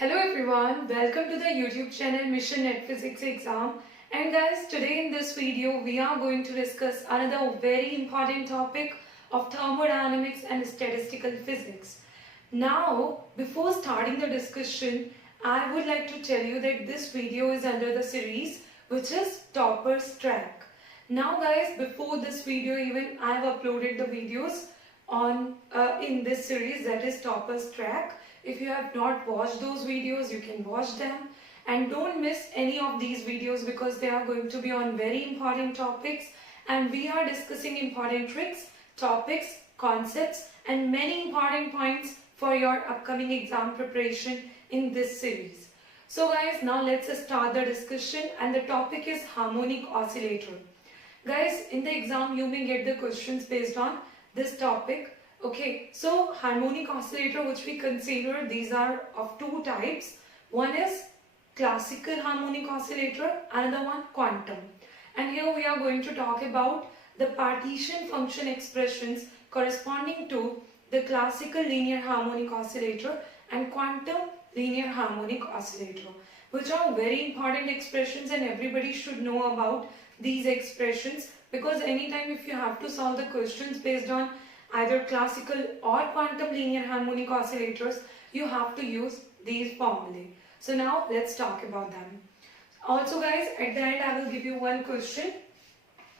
Hello everyone, welcome to the YouTube channel Mission Net Physics Exam. And guys, today in this video we are going to discuss another very important topic of thermodynamics and statistical physics. Now, before starting the discussion, I would like to tell you that this video is under the series which is Toppers Track. Now guys, before this video even I have uploaded the videos on in this series, that is Toppers Track. If you have not watched those videos, you can watch them, and don't miss any of these videos because they are going to be on very important topics, and we are discussing important tricks, topics, concepts and many important points for your upcoming exam preparation in this series. So guys, now let's start the discussion, and the topic is harmonic oscillator. Guys, in the exam you may get the questions based on this topic. Okay, so harmonic oscillator, which we consider, these are of two types. One is classical harmonic oscillator, another one quantum. And here we are going to talk about the partition function expressions corresponding to the classical linear harmonic oscillator and quantum linear harmonic oscillator, which are very important expressions, and everybody should know about these expressions, because anytime if you have to solve the questions based on either classical or quantum linear harmonic oscillators, you have to use these formulae. So now let's talk about them. Also guys, at the end I will give you one question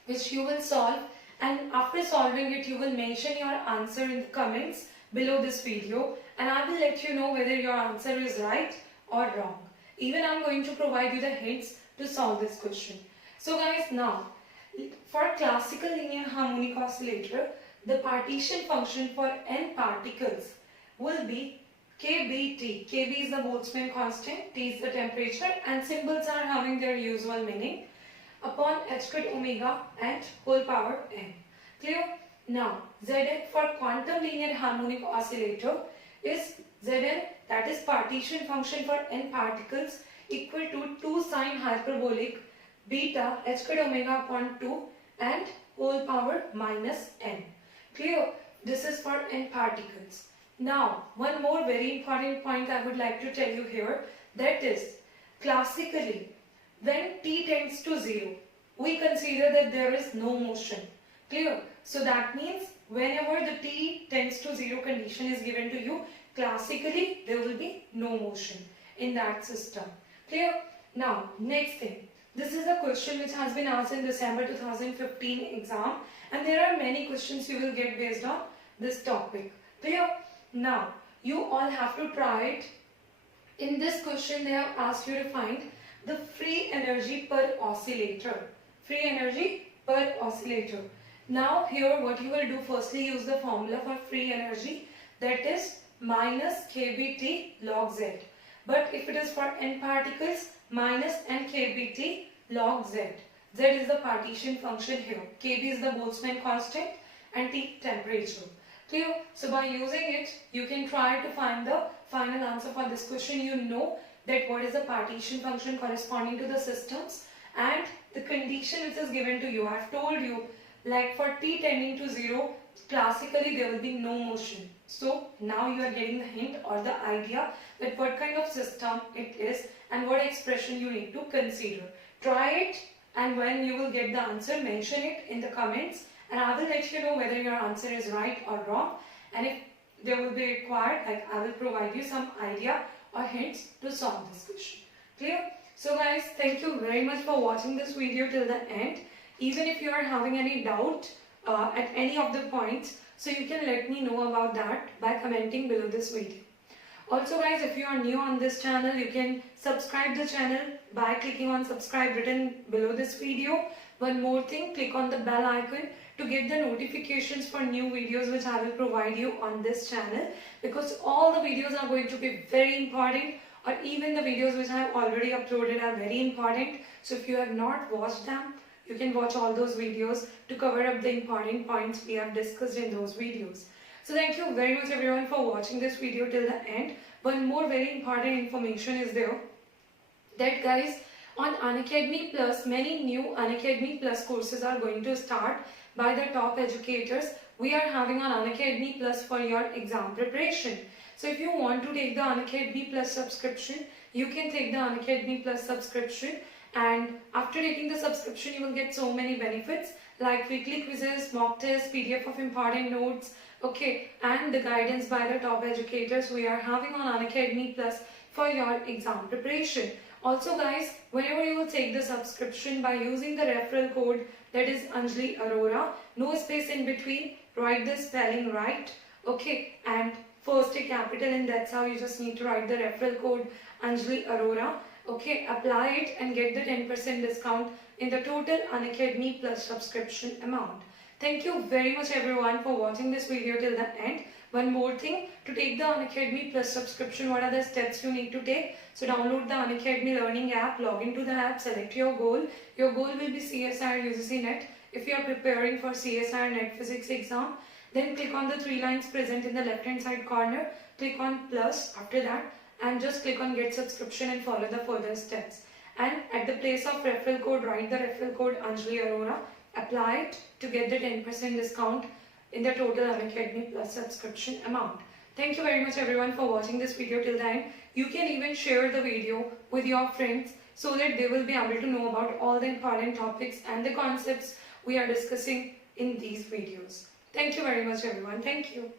which you will solve, and after solving it you will mention your answer in the comments below this video, and I will let you know whether your answer is right or wrong. Even I am going to provide you the hints to solve this question. So guys, now for classical linear harmonic oscillator, the partition function for n particles will be kBT. Kb is the Boltzmann constant, T is the temperature, and symbols are having their usual meaning, upon h squared omega and whole power n. Clear? Now, Zn for quantum linear harmonic oscillator is Zn, that is partition function for n particles, equal to 2 sine hyperbolic beta h squared omega upon 2 and whole power minus n. Clear? This is for n particles. Now, one more very important point I would like to tell you here, that is classically when t tends to 0, we consider that there is no motion. Clear? So that means whenever the t tends to 0 condition is given to you, classically there will be no motion in that system. Clear? Now, next thing. This is a question which has been asked in December 2015 exam, and there are many questions you will get based on this topic. Clear? Now, you all have to try it. In this question, they have asked you to find the free energy per oscillator. Free energy per oscillator. Now, here what you will do, firstly use the formula for free energy, that is minus kBT log Z. But if it is for n particles, minus n kBT log Z. Z is the partition function here. Kb is the Boltzmann constant and T temperature. Clear? So by using it, you can try to find the final answer for this question. You know that what is the partition function corresponding to the systems and the condition which is given to you. I have told you, like for T tending to 0, classically there will be no motion. So now you are getting the hint or the idea that what kind of system it is and what expression you need to consider. Try it, and when you will get the answer, mention it in the comments, and I will let you know whether your answer is right or wrong, and if there will be required, like I will provide you some idea or hints to solve this question. Clear? So guys, thank you very much for watching this video till the end. Even if you are having any doubt at any of the points, so you can let me know about that by commenting below this video. Also guys, if you are new on this channel, you can subscribe the channel by clicking on subscribe written below this video. One more thing, click on the bell icon to get the notifications for new videos which I will provide you on this channel, because all the videos are going to be very important, or even the videos which I have already uploaded are very important. So if you have not watched them, you can watch all those videos to cover up the important points we have discussed in those videos. So thank you very much everyone for watching this video till the end. One more very important information is there, that guys, on Unacademy Plus, many new Unacademy Plus courses are going to start by the top educators. We are having on Unacademy Plus for your exam preparation. So if you want to take the Unacademy Plus subscription, you can take the Unacademy Plus subscription, and after taking the subscription you will get so many benefits like weekly quizzes, mock tests, PDF of important notes, okay, and the guidance by the top educators we are having on Unacademy Plus for your exam preparation. Also guys, whenever you will take the subscription by using the referral code, that is Anjali Arora, no space in between, write the spelling right, okay, and first a capital, and that's how you just need to write the referral code Anjali Arora, okay, apply it and get the 10% discount in the total Unacademy Plus subscription amount. Thank you very much everyone for watching this video till the end. One more thing, to take the Unacademy Plus subscription, what are the steps you need to take? So download the Unacademy Learning app, log into the app, select your goal. Your goal will be CSIR UGC NET. If you are preparing for CSIR NET Physics exam, then click on the 3 lines present in the left hand side corner, click on plus after that, and just click on get subscription and follow the further steps. And at the place of referral code, write the referral code Anjali Arora, apply it to get the 10% discount in the total Unacademy Plus subscription amount. Thank you very much everyone for watching this video till the end. You can even share the video with your friends so that they will be able to know about all the important topics and the concepts we are discussing in these videos. Thank you very much everyone. Thank you.